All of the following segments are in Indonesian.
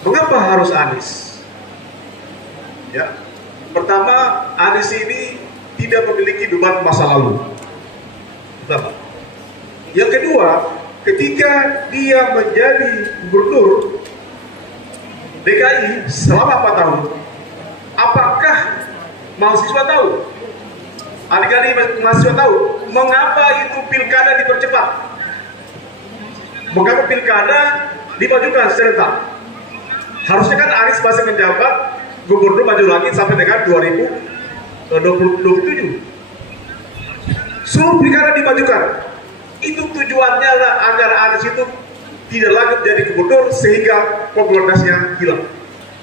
Mengapa harus Anies? Ya, pertama, Anies ini tidak memiliki beban masa lalu. Pertama. Yang kedua, ketika dia menjadi gubernur DKI selama 4 tahun, apakah mahasiswa tahu? Adik-adik mahasiswa tahu mengapa itu pilkada dipercepat? Mengapa pilkada dimajukan serentak? Harusnya kan Anies masih menjabat gubernur maju lagi sampai dengan 2027. Seluruh pilkada dimajukan. Itu tujuannya adalah agar Anies itu tidak lagi menjadi gubernur sehingga popularitasnya hilang.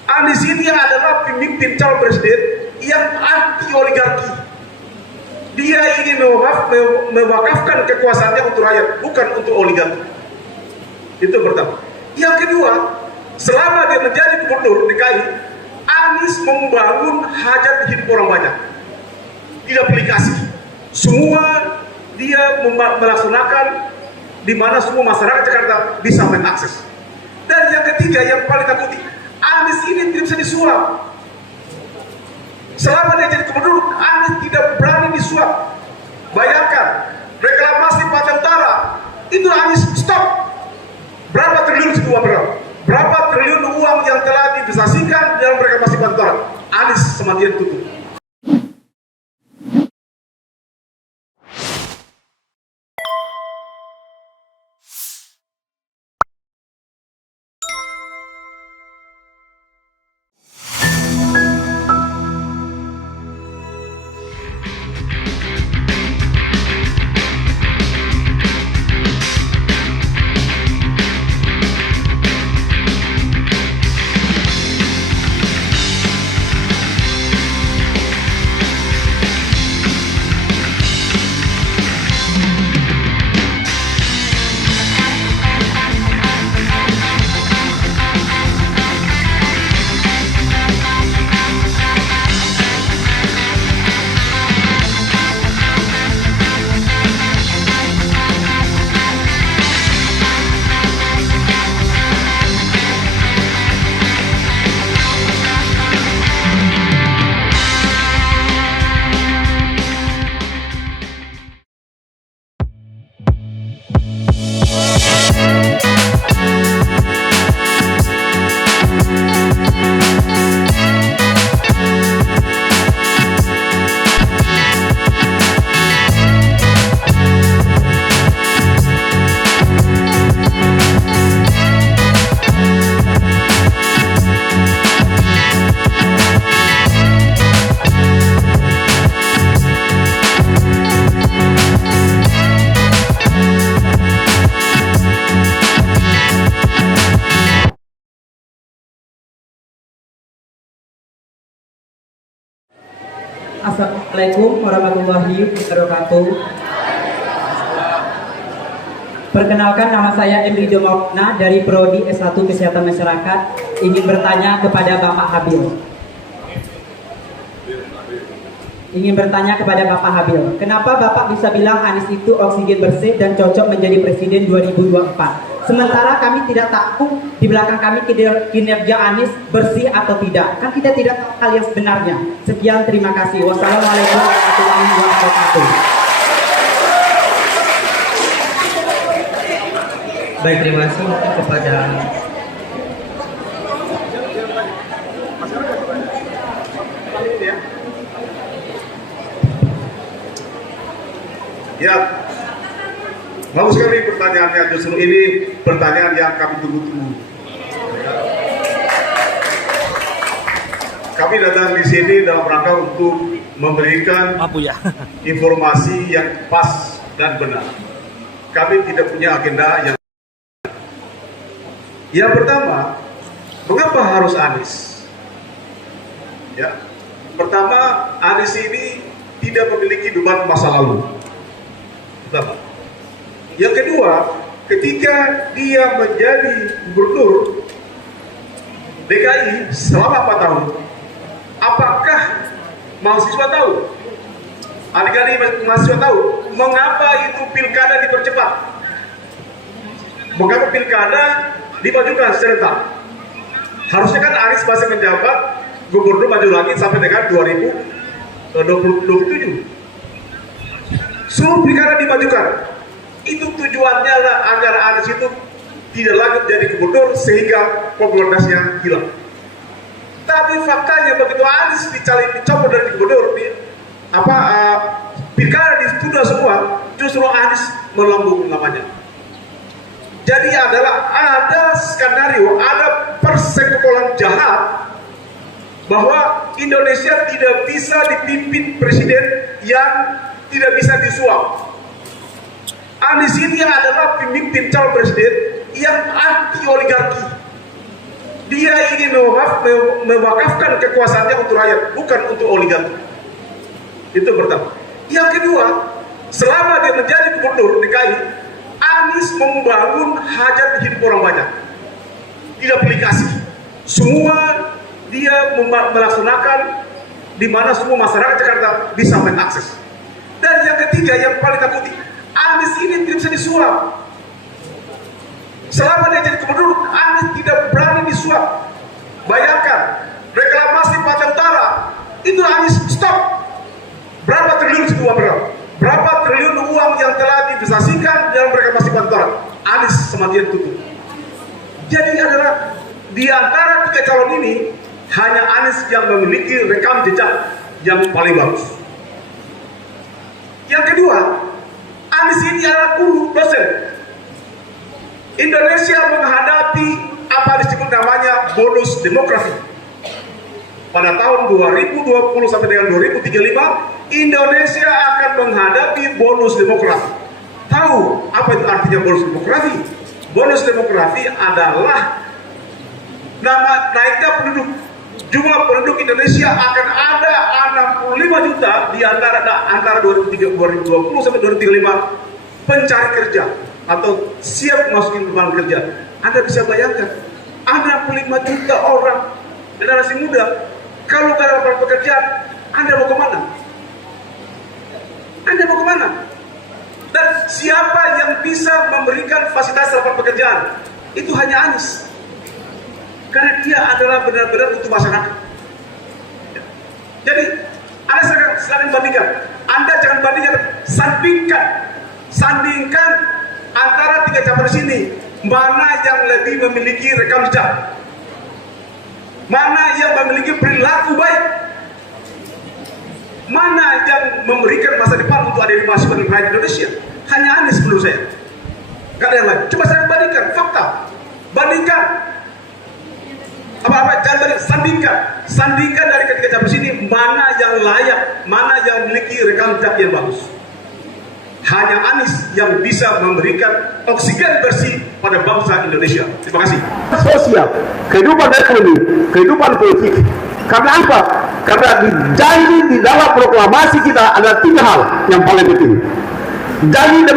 Anies ini adalah pemimpin calon presiden yang anti oligarki. Dia ingin mewakafkan kekuasaannya untuk rakyat, bukan untuk oligarki. Itu pertama. Yang kedua, selama dia menjadi gubernur DKI, Anies membangun hajat hidup orang banyak. Tidak pilih kasih. Semua dia melaksanakan di mana semua masyarakat Jakarta bisa mengakses. Dan yang ketiga, yang paling takuti, Anies ini tidak bisa disuap. Selama dia jadi gubernur, Anies tidak berani disuap. Bayangkan, reklamasi Pantai Utara, itu Anies stop. Berapa triliun itu uang berapa triliun uang yang telah diinvestasikan dalam reklamasi Pantai Utara? Anies sama dia tutup. Assalamualaikum warahmatullahi wabarakatuh. Perkenalkan, nama saya Emrido Maulana dari Prodi S1 Kesehatan Masyarakat. Ingin bertanya kepada Bapak Habil. Kenapa Bapak bisa bilang Anies itu oksigen bersih dan cocok menjadi presiden 2024? Sementara kami tidak tahu di belakang kami kinerja Anies bersih atau tidak. Kan kita tidak tahu hal yang sebenarnya. Sekian, terima kasih. Wassalamualaikum warahmatullahi wabarakatuh. Baik, terima kasih kepada Ya, bagus sekali pertanyaannya. Justru ini pertanyaan yang kami tunggu-tunggu. Kami datang di sini dalam rangka untuk memberikan informasi yang pas dan benar. Kami tidak punya agenda yang. Yang pertama, mengapa harus Anies? Ya, pertama, Anies ini tidak memiliki beban masa lalu. Pertama. Yang kedua, ketika dia menjadi gubernur DKI selama 4 tahun, apakah mahasiswa tahu? Adik-adik mahasiswa tahu mengapa itu pilkada dipercepat? Mengapa pilkada dimajukan serentak? Harusnya kan Anies masih menjabat gubernur maju lagi sampai dengan 2027. Seluruh pilkada dimajukan. Itu tujuannya adalah agar Anies itu tidak lagi menjadi gubernur sehingga popularitasnya hilang. Tapi faktanya begitu Anies dicopot dari gubernur, pilkada ditunda semua, justru Anies melambung namanya. Jadi ada skenario, ada persekongkolan jahat bahwa Indonesia tidak bisa dipimpin presiden yang tidak bisa disuap. Anies ini adalah pemimpin calon presiden yang anti oligarki. Dia ingin mewakafkan kekuasaannya untuk rakyat, bukan untuk oligarki. Itu pertama. Yang kedua, selama dia menjadi gubernur DKI, Anies membangun hajat hidup orang banyak. Tidak pilih kasih. Semua dia melaksanakan di mana semua masyarakat Jakarta bisa mengakses. Dan yang ketiga yang paling takuti, Anies ini tidak bisa disuap. Selama dia jadi gubernur, Anies tidak berani disuap. Bayangkan, reklamasi Pantai Utara, itu Anies stop. Berapa triliun itu uang berapa triliun uang yang telah diinvestasikan dalam reklamasi Pantai Utara? Anies sematian tutup. Jadi adalah di antara tiga calon ini, hanya Anies yang memiliki rekam jejak yang paling bagus. Yang kedua, Anies ini adalah guru dosen. Indonesia menghadapi apa disebut namanya bonus demografi. Pada tahun 2020 sampai dengan 2035, Indonesia akan menghadapi bonus demografi. Tahu apa itu artinya bonus demografi? Bonus demografi adalah naiknya penduduk. Jumlah penduduk Indonesia akan ada 65 juta di antara 2020 sampai 2035 pencari kerja atau siap masukin lapangan kerja. Anda bisa bayangkan, ada 5 juta orang generasi muda. Kalau nggak dapat pekerjaan, Anda mau kemana? Anda mau kemana? Dan siapa yang bisa memberikan fasilitas lapangan pekerjaan? Itu hanya Anies. Karena dia adalah benar-benar untuk masyarakat. Jadi, Anda silakan bandingkan. Anda jangan bandingkan, sandingkan antara tiga capres ini. Mana yang lebih memiliki rekam jejak? Mana yang memiliki perilaku baik? Mana yang memberikan masa depan untuk adik mahasiswa dan rakyat Indonesia? Hanya Anies menurut saya. Gak ada yang lain. Coba saya bandingkan fakta. Bandingkan. Jangan bandingkan. Sandingkan dari ketiga capres ini mana yang layak, mana yang memiliki rekam jejak yang bagus. Hanya Anies yang bisa memberikan oksigen bersih pada bangsa Indonesia. Terima kasih. Sosial, kehidupan ekonomi, kehidupan politik. Karena apa? Karena di dalam proklamasi kita ada tiga hal yang paling penting. Janji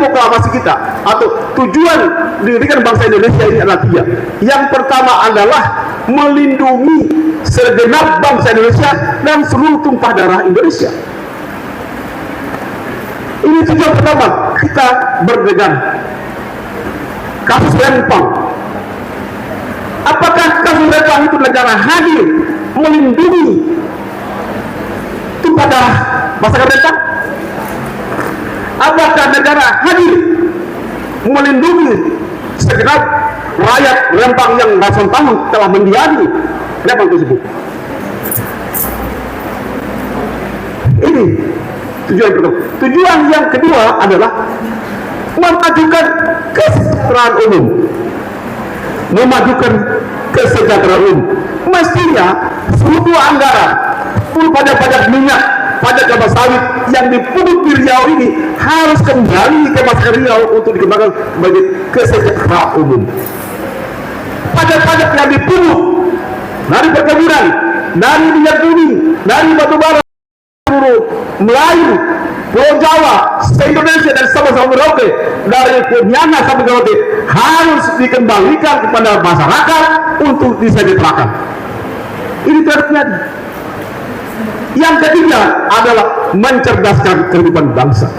proklamasi kita atau tujuan didirikan bangsa Indonesia ini adalah tiga. Yang pertama adalah melindungi segenap bangsa Indonesia dan seluruh tumpah darah Indonesia. Ini tujuan pertama kita bernegara. Kasus Rempang. Apakah kasus Rempang itu negara hadir melindungi tumpah darah masyarakat Rempang? Apakah negara hadir melindungi segenap rakyat Rempang yang ratusan tahun telah mendiami Rempang tersebut? Ini tujuan pertama. Tujuan yang kedua adalah memajukan kesejahteraan umum. Mestinya seluruh anggaran, seluruh pajak minyak, pajak kelapa sawit yang dipungut di Riau ini harus kembali ke masyarakat Riau untuk dikembangkan sebagai kesejahteraan umum. Pajak-pajak yang dipungut dari perkebunan, dari minyak bumi, dari batu bara, seluruh Melayu, Pulau Jawa, se-Indonesia dan sama-sama Merauke, dari Pontianak sampai Merauke harus dikembalikan kepada masyarakat untuk disejahterakan. Ini terjadi. Yang ketiga adalah mencerdaskan kehidupan bangsa.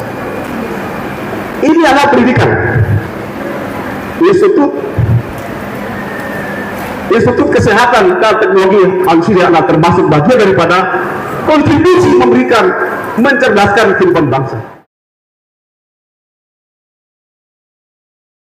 Ini adalah pendidikan. Institut Institut Kesehatan dan Teknologi Al-Syria adalah termasuk bagian daripada kontribusi memberikan mencerdaskan kehidupan bangsa.